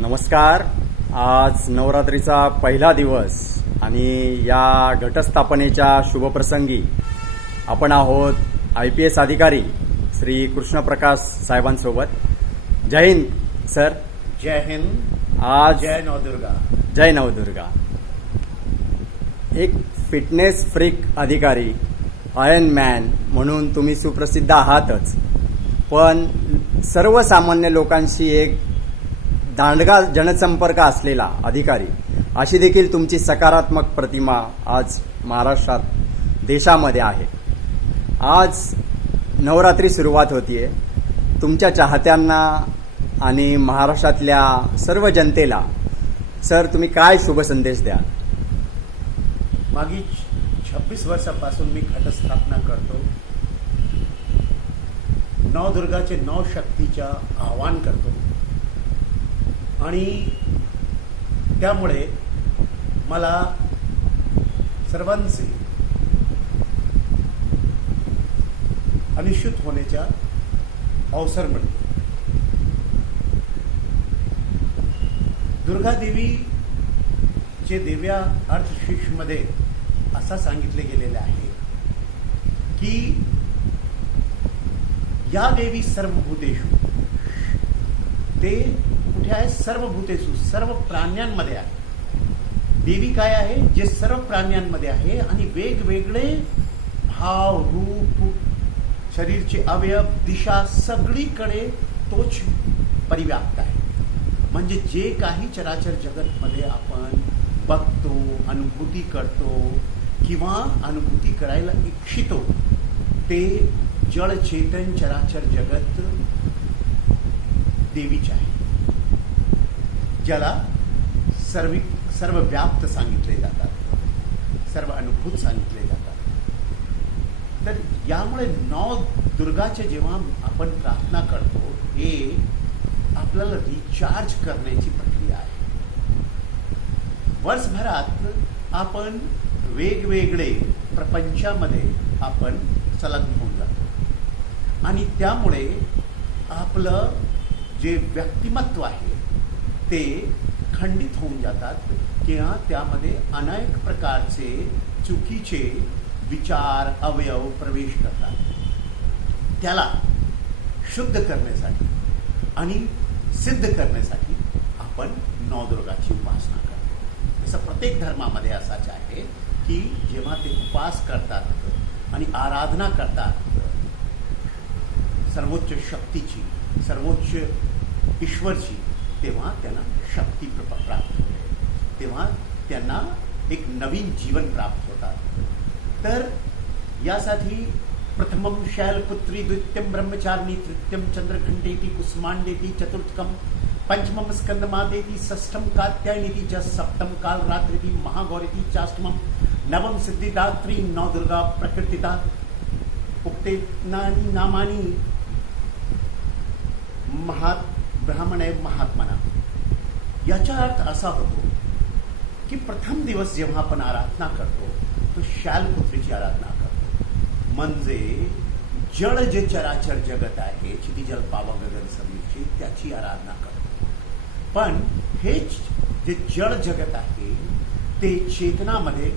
नमस्कार. आज नवरात्रीचा पहिला दिवस आणि या घटस्थापनेच्या शुभप्रसंगी आपण आहोत आय पी एस अधिकारी श्री कृष्णप्रकाश साहेबांसोबत. जय हिंद सर. जय हिंद. आज जय नवदुर्गा. जय नवदुर्गा. एक फिटनेस फ्रीक अधिकारी आयर्न मॅन म्हणून तुम्ही सुप्रसिद्ध आहातच. पण सर्वसामान्य लोकांशी एक दांडगा जनसंपर्क असलेला अधिकारी अशी देखील तुमची सकारात्मक प्रतिमा आज महाराष्ट्रात देशामध्ये आहे. आज नवरात्री सुरुवात होतीये. तुमच्या चाहत्यांना आणि महाराष्ट्रातल्या सर्व जनतेला सर तुम्ही काय शुभ संदेश द्या मागील छब्बीस वर्षापासून मी घटस्थापना करतो. नवदुर्गाचे नवशक्तीच्या आवाहन करतो. आणि त्यामुळे मला सर्वांचे अनिश्चित होण्याचा अवसर मिळतो दुर्गादेवी जे देव्या अर्थशीर्षमध्ये असं सांगितले गेलेले आहे की या देवी सर्वभूतेषु ते कुठे आहे? सर्व भूतेसू सर्व प्राण्यांमध्ये आहे. देवी काय आहे? जे सर्व प्राण्यांमध्ये आहे आणि वेगवेगळे भाव रूप शरीरचे अवयव दिशा सगळीकडे तोच परिव्याप्त आहे. म्हणजे जे काही चराचर जगतमध्ये आपण बघतो अनुभूती करतो किंवा अनुभूती करायला इच्छितो ते जळचेतन चराचर जगत देवीचे आहे. ज्याला सर्व सर्व व्याप्त सांगितले जातात. सर्व अनुभूत सांगितले जातात. तर यामुळे नव दुर्गाचे जेव्हा आपण प्रार्थना करतो हे आपल्याला रिचार्ज करण्याची प्रक्रिया आहे. वर्षभरात आपण वेगवेगळे प्रपंचामध्ये आपण संलग्न होऊन जातो. आणि त्यामुळे आपलं जे व्यक्तिमत्व आहे ते खंडित होऊन जातात किंवा त्यामध्ये अनेक प्रकारचे चुकीचे विचार अवयव प्रवेश करतात. त्याला शुद्ध करण्यासाठी आणि सिद्ध करण्यासाठी आपण नवदुर्गाची उपासना करतो. जसं प्रत्येक धर्मामध्ये असाच आहे की जेव्हा ते उपास करतात आणि आराधना करतात सर्वोच्च शक्तीची सर्वोच्च ईश्वरची शक्ती प्राप्त होते. एक नवीन जीवन प्राप्त होतात. तर यासाठी प्रथमं शैलपुत्री, द्वितीयं ब्रह्मचारिणी, तृतीयं चंद्रघंटेति कुष्मांडेति चतुर्थकं पंचमं स्कंदमादेति षष्ठं कात्यायनीति च सप्तम कालरात्रिति, महागौरीति चाष्टमं नवम सिद्धिदात्री नवदुर्गा प्रकृतिता उक्तेनानि नामानि महात ब्राह्मण आहे महात्मना याचा अर्थ असा होतो की प्रथम दिवस जेव्हा आपण आराधना करतो तो शैलपुत्रीची आराधना करतो. म्हणजे जड जे चराचर जगत आहे चिती जल पाव गगन समीरची त्याची आराधना करतो. पण हे जे जड जगत आहे ते चेतनामध्ये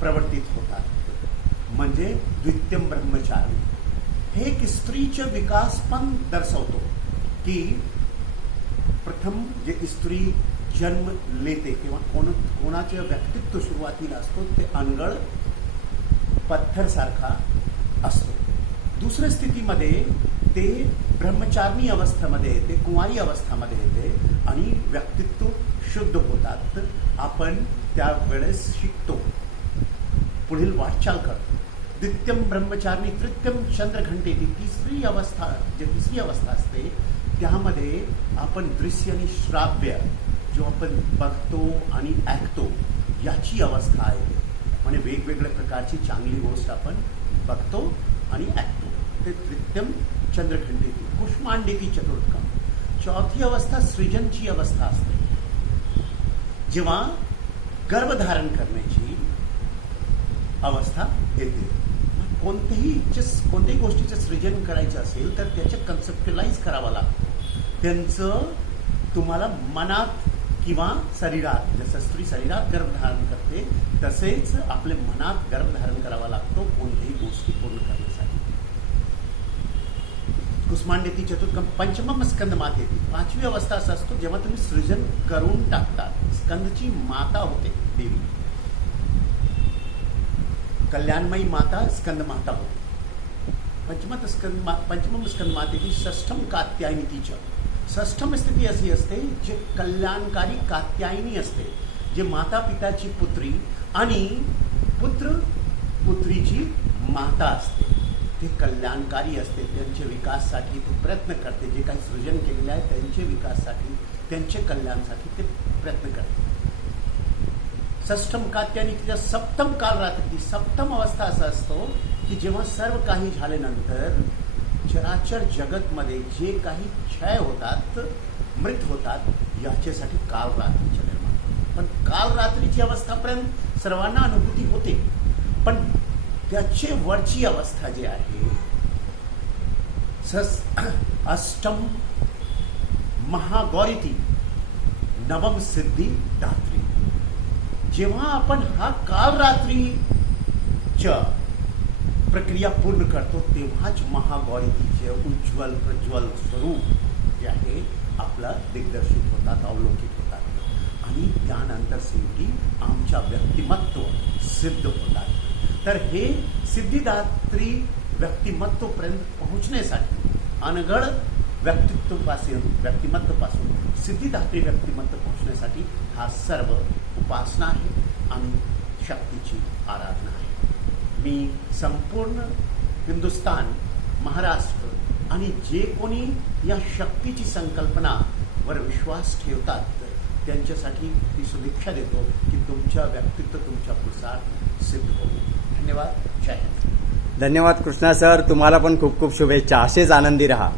प्रवर्तित होतात. म्हणजे द्वितीयम ब्रह्मचारी. हे एक स्त्रीचे विकास पण दर्शवतो की प्रथम जे स्त्री जन्म लेते किंवा कोण कोणाचं व्यक्तित्व सुरुवातीला असतो ते अनगळ पत्थरसारखा असतो. दुसऱ्या स्थितीमध्ये ते ब्रह्मचारिणी अवस्थेमध्ये येते कुंवारी अवस्थामध्ये येते आणि व्यक्तित्व शुद्ध होतात. आपण त्यावेळेस शिकतो. पुढील वाटचाल करतो. द्वितीयम ब्रह्मचारिणी तृतीयम चंद्रघंटे ती तिसरी अवस्था जे तिसरी अवस्था असते त्यामध्ये आपण दृश्य आणि श्राव्य जो आपण बघतो आणि ऐकतो याची अवस्था आहे. म्हणजे वेगवेगळ्या प्रकारची चांगली गोष्ट आपण बघतो आणि ऐकतो. ते तृत्यम चंद्रखंडेती कुष्मांडेती चतुर्थकम. चौथी अवस्था सृजनची अवस्था असते. जेव्हा गर्भधारण करण्याची अवस्था येते. कोणत्याही कोणत्याही गोष्टीचं सृजन करायचं असेल तर त्याचं कन्सेप्टलाइज करावं लागतं. त्यांचं तुम्हाला मनात किंवा शरीरात जसं स्त्री शरीरात गर्भधारण करते तसेच आपले मनात गर्भधारण करावा लागतो कोणत्याही गोष्टी पूर्ण करण्यासाठी. कुष्मांडेती चतुर्कम पंचमम स्कंद मातेती पाचवी अवस्था असं असतो जेव्हा तुम्ही सृजन करून टाकतात. स्कंदची माता होते देवी. कल्याणमयी माता स्कंद माता होते. पंचमत स्कंद मा- पंचमम स्कंद मातेची षष्ठम कात्यायनी तिच्या षष्ठम स्थिती अशी असते जे कल्याणकारी कात्यायनी असते जे माता पिताची पुत्री आणि पुत्र पुत्रीची माता असते. ते कल्याणकारी असते त्यांचे विकाससाठी ते प्रयत्न करते जे काही सृजन केलेले आहे त्यांचे विकासासाठी त्यांचे कल्याणसाठी ते प्रयत्न करते. षष्टम कात्याने तिच्या सप्तम काल रात्री सप्तम अवस्था असा असतो की जेव्हा सर्व काही झाल्यानंतर चराचर जगतमध्ये जे काही क्षय होतात मृत होतात याच्यासाठी काल रात्रीच्या निर्माण. पण काल रात्रीची अवस्थापर्यंत सर्वांना अनुभूती होते. पण त्याचे वरची अवस्था जी आहे सस अष्टम महागौरिती नवम सिद्धी दात्री जेव्हा आपण हा काल रात्रीच्या प्रक्रिया पूर्ण करतो तेव्हाच महागौरीतीचे उज्ज्वल प्रज्वल स्वरूप जे आहे आपलं दिग्दर्शित होतात अवलोकित होतात. आणि त्यानंतर शेवटी आमच्या व्यक्तिमत्व सिद्ध होतात. तर हे सिद्धिदात्री व्यक्तिमत्वपर्यंत पोहोचण्यासाठी अनगळ व्यक्तित्वपासून व्यक्तिमत्वपासून सिद्धिदात्री व्यक्तिमत्व पोहोचण्यासाठी हा सर्व उपासना आहे आणि शक्तीची आराधना आहे. मी संपूर्ण हिंदुस्तान महाराष्ट्र आणि जे कोणी या शक्तीची संकल्पनावर विश्वास ठेवतात त्यांच्यासाठी ही शुभेच्छा देतो की तुमच्या व्यक्तित्व तुमच्या पुरसार सिद्ध होऊ धन्यवाद. जय हिंद. धन्यवाद कृष्णा सर. तुम्हाला पण खूप खूप शुभेच्छा. असेच आनंदी रहा.